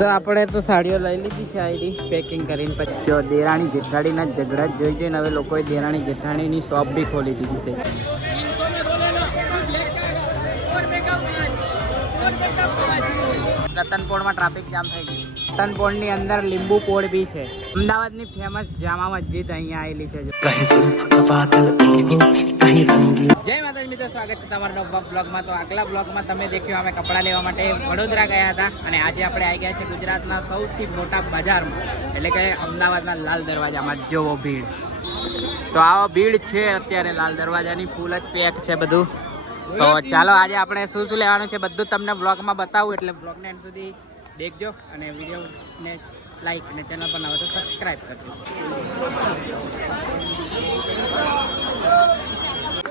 તો આપણે તો સાડીઓ લઈ લીધી છે આઈડી પેકિંગ કરીને પછી જો દેરાણી જેઠાણીના ઝઘડા જોઈ જોઈને હવે લોકોએ દેરાણી જેઠાણીની શોપ બી ખોલી દીધી છે. રતનપોળમાં ટ્રાફિક જામ થઈ ગયું. રતનપોળની અંદર લીંબુ પોળ બી છે. અમદાવાદની ફેમસ જામા મસ્જિદ અહીંયા આવેલી છે. જય માતાજી મિત્રો, સ્વાગત છે તમારા નવા બ્લોગમાં. તો આગલા બ્લોગમાં તમે દેખ્યું અમે કપડાં લેવા માટે વડોદરા ગયા હતા અને આજે આપણે આવી ગયા છે ગુજરાતના સૌથી મોટા બજારમાં, એટલે કે અમદાવાદના લાલ દરવાજામાં. જોવો ભીડ, તો આવો ભીડ છે અત્યારે લાલ દરવાજાની, ફૂલ જ પેક છે બધું. તો ચાલો આજે આપણે શું શું લેવાનું છે બધું તમને બ્લોગમાં બતાવું, એટલે બ્લોગને એન્ડ સુધી દેખજો અને વિડીયોને લાઈક અને ચેનલ પર નવો તો સબસ્ક્રાઈબ કરજો.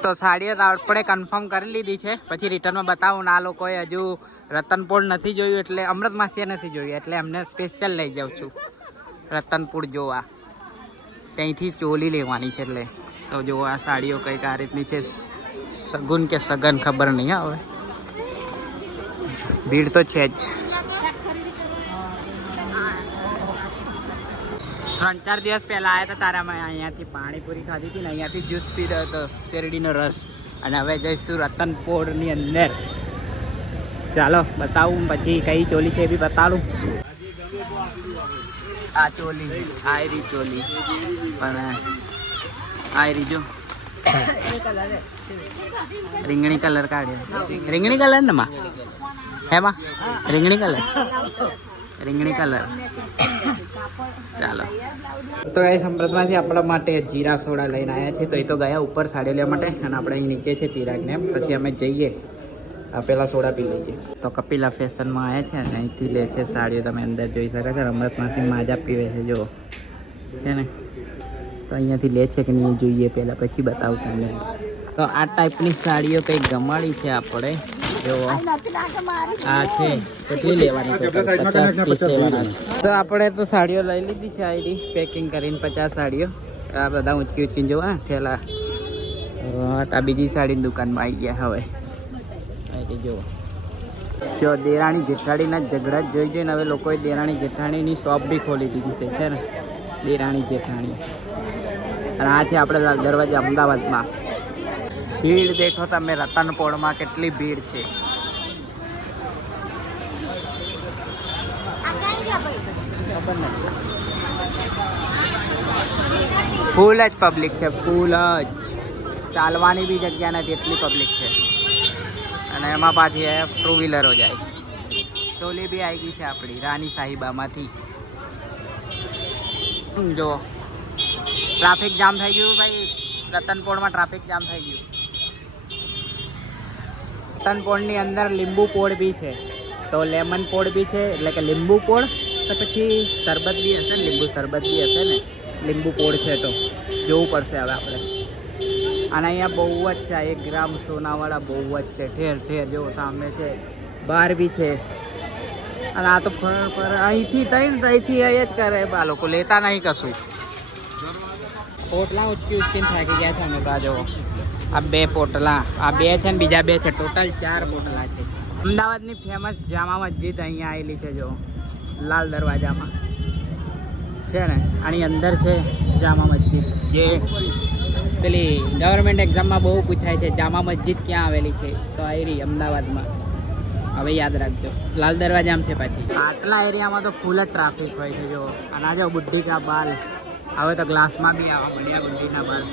તો સાડીઓ આપણે કન્ફર્મ કરી લીધી છે, પછી રિટર્નમાં બતાવું. ને આ લોકોએ હજુ રતનપોળ નથી જોયું, એટલે અમૃતમાસીએ નથી જોયું, એટલે એમને સ્પેશિયલ લઈ જાઉં છું રતનપોળ જોવા. ત્યાંથી ચોલી લેવાની છે એટલે. તો જો આ સાડીઓ કંઈક આ રીતની છે, સગુન કે સગન ખબર નહીં હવે, ભીડ તો છે જ. 3-4 દિવસ પહેલા આવ્યા હતા તારા મેં અહીંયાથી પાણીપુરી ખાધી હતી ને અહીંયાથી જ્યુસ પીધો હતો, શેરડીનો રસ. અને હવે જઈશું રતનપોળની અંદર. ચાલો બતાવું, પછી કઈ ચોલી છે એ બી બતાવું. આ ચોલી, આયરી ચોલી પણ આયરી જો રીંગણી કલર કાઢ્યો. રીંગણી કલર ને માં હેમાં રીંગણી કલર, રીંગણી કલર. ચાલો તો ગાઈસ અમૃતમાંથી આપણા માટે જીરા સોડા લઈને આવ્યા છે. તો એ તો ગયા ઉપર સાડી લેવા માટે અને આપણે અહીં નીચે છે ચિરાગને. પછી અમે જઈએ પેલા સોડા પી લઈએ. તો કપિલા ફેશનમાં આવ્યા છે અને અહીંથી લે છે સાડીઓ, તમે અંદર જોઈ શકો છો. અમૃતમાંથી માજા પીવે છે જો છે ને, તો અહીંયાથી લે છે કે નહીં જોઈએ પહેલાં, પછી બતાવું તમને. તો આ ટાઈપની સાડીઓ કંઈક ગમાડી છે આપણે. જો આ છે, કેટલી લેવાની? 50-30 લેવાના. તો આપણે તો સાડીઓ લઈ લીધી છે આઈડી પેકિંગ કરીને, 50 સાડીઓ. આ બધા ઊંચકી ઊંચકીને જોવા થયેલા. આ બીજી સાડીની દુકાનમાં આવી ગયા હવે. આઈડી જુઓ, જો દેરાણી જેઠાણીના ઝઘડા જોઈ જોઈને હવે લોકોએ દેરાણી જેઠાણીની શોપ બી ખોલી દીધી છે ને, દેરાણી જેઠાણી. અને આ છે આપણે લાલ દરવાજા અમદાવાદમાં. ભીડ દેખો તમે રતનપોળમાં કેટલી ભીડ છે. ફૂલ જ પબ્લિક છે, ફૂલ જ. ચાલવાની બી જગ્યા નથી, એટલી પબ્લિક છે. અને એમાં પાછી ટુ વ્હીલરો જાય. ટોલી બી આવી ગઈ છે આપણી રાની સાહિબામાંથી. જો ટ્રાફિક જામ થઈ ગયું ભાઈ, રતનપોળમાં ટ્રાફિક જામ થઈ ગયું. રતનપોળની અંદર લીંબુ પોળ બી છે, તો લેમન પોળ બી છે, એટલે કે લીંબુ પોળ. તો પછી શરબત બી હશે ને, લીંબુ શરબત બી હશે ને. લીંબુ પોળ છે તો જોવું પડશે હવે આપણે. અને અહીંયા બહુ જ છે, 1 ગ્રામ સોનાવાળા બહુ જ છે, ઠેર ઠેર. જો સામે છે, બહાર બી છે. અને આ તો અહીંથી અહીંથી અહીં જ કરે આ લોકો, લેતા નહીં કશું. પોટલા ઉચકી ઉચકીને થાકી ગયા છે અમે. તો આ જો આ 2 પોટલા, આ 2 છે ને બીજા 2 છે, ટોટલ 4 પોટલા છે. અમદાવાદની ફેમસ જામા મસ્જિદ અહીંયા આવેલી છે જો લાલ દરવાજામાં છે ને. આની અંદર છે જામા મસ્જિદ, જે પેલી ગવર્મેન્ટ એક્ઝામમાં બહુ પૂછાય છે, જામા મસ્જિદ ક્યાં આવેલી છે. તો આવેલી અમદાવાદમાં, હવે યાદ રાખજો. લાલ દરવાજામાં છે. પછી આટલા એરિયામાં તો ફૂલ જ ટ્રાફિક હોય છે જો. અને આ જો બુઢ્ઢી કા બાલ, હવે તો ગ્લાસમાં બી આવા બઢિયા બુઢ્ઢીના બાલ.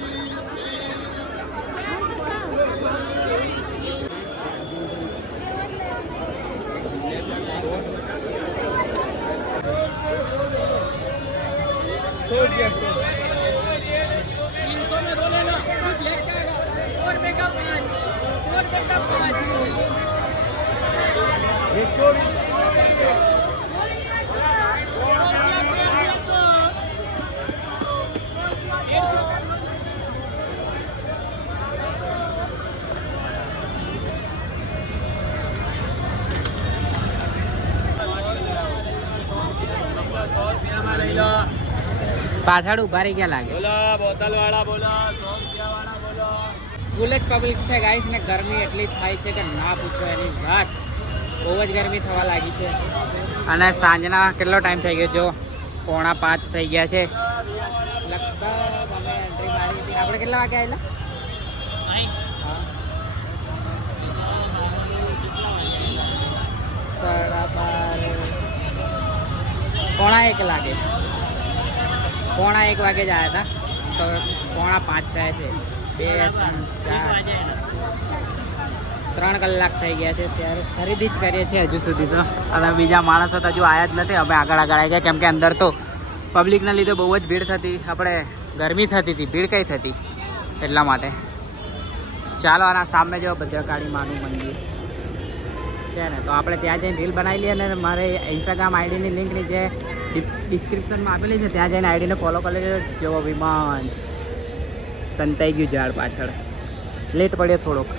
પાછળ ઉભા રહી ગયા લાગે. બોલો બોતલ વાળા, બોલો 100 રૂપિયા વાળા, બોલો. ફૂલ જ પબ્લિક છે ગાઈસ ને. ગરમી એટલી થાય છે કે ના પૂછો એની વાત. બહુ જ ગરમી થવા લાગી છે. અને સાંજના કેટલો ટાઈમ થઈ ગયો જો 4:45 થઈ ગયા છે. લગભગ અમે એન્ટ્રી મારી હતી. આપણે કેટલા વાગે આવેલા? હા 12:15 લાગે. 1:15 વાગે જ આવ્યા હતા તો 4:45 થયા છે. 2 3 4 3 કલાક થઈ ગયા છે. ત્યારે ખરીદી જ કરીએ છીએ હજુ સુધી તો. અને બીજા માણસો તો હજુ આવ્યા જ નથી. અમે આગળ આવી ગયા કેમ કે અંદર તો પબ્લિકના લીધે બહુ જ ભીડ થતી. આપણે ગરમી થતી હતી, ભીડ કઈ થતી એટલા માટે. ચાલો આના સામે જો ભદ્રકાળી માનું મંદિર છે ને, તો આપણે ત્યાં જઈને રીલ બનાવી લઈએ. અને મારે ઇન્સ્ટાગ્રામ આઈડીની લિંક નીચે ડિસ્ક્રિપ્શનમાં આપેલી છે, ત્યાં જઈને આઈડીને ફોલો કરી લેજો. જો વિમાન સંતાઈ ગયું ઝાડ પાછળ, લેટ પડ્યો થોડોક.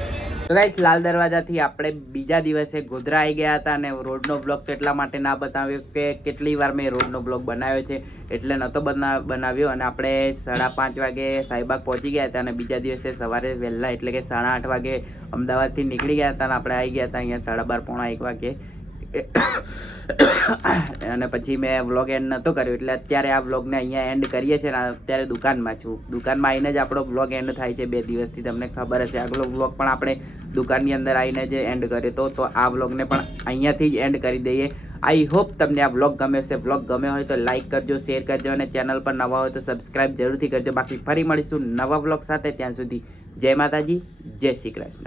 તો ગાઈસ લાલ દરવાજાથી આપણે બીજા દિવસે ગોધરા આવી ગયા હતા. અને રોડનો બ્લોગ તો એટલા માટે ના બતાવ્યો કે કેટલી વાર મેં રોડનો બ્લોગ બનાવ્યો છે એટલે નહોતો બનાવ્યો. અને આપણે 5:30 વાગે સાઈબાગ પહોંચી ગયા હતા. અને બીજા દિવસે સવારે વહેલા એટલે કે 8:30 વાગે અમદાવાદથી નીકળી ગયા હતા. અને આપણે આવી ગયા હતા અહીંયા 12:30 પોણા 1 વાગે. અને પછી મેં વ્લોગ એન્ડ નહોતો કર્યો એટલે અત્યારે આ વ્લોગને અહીંયા એન્ડ કરીએ છીએ. અને અત્યારે દુકાનમાં છું. દુકાનમાં આવીને જ આપણો વ્લોગ એન્ડ થાય છે 2 દિવસથી, તમને ખબર હશે. આગલો વ્લોગ પણ આપણે દુકાનની અંદર આવીને જ એન્ડ કર્યો હતો, તો આ વ્લોગને પણ અહીંયાથી જ એન્ડ કરી દઈએ. આઈ હોપ તમને આ વ્લોગ ગમ્યો હશે. વ્લોગ ગમ્યો હોય તો લાઈક કરજો, શેર કરજો અને ચેનલ પર નવા હોય તો સબસ્ક્રાઇબ જરૂરથી કરજો. બાકી ફરી મળીશું નવા વ્લોગ સાથે. ત્યાં સુધી જય માતાજી, જય શ્રી કૃષ્ણ.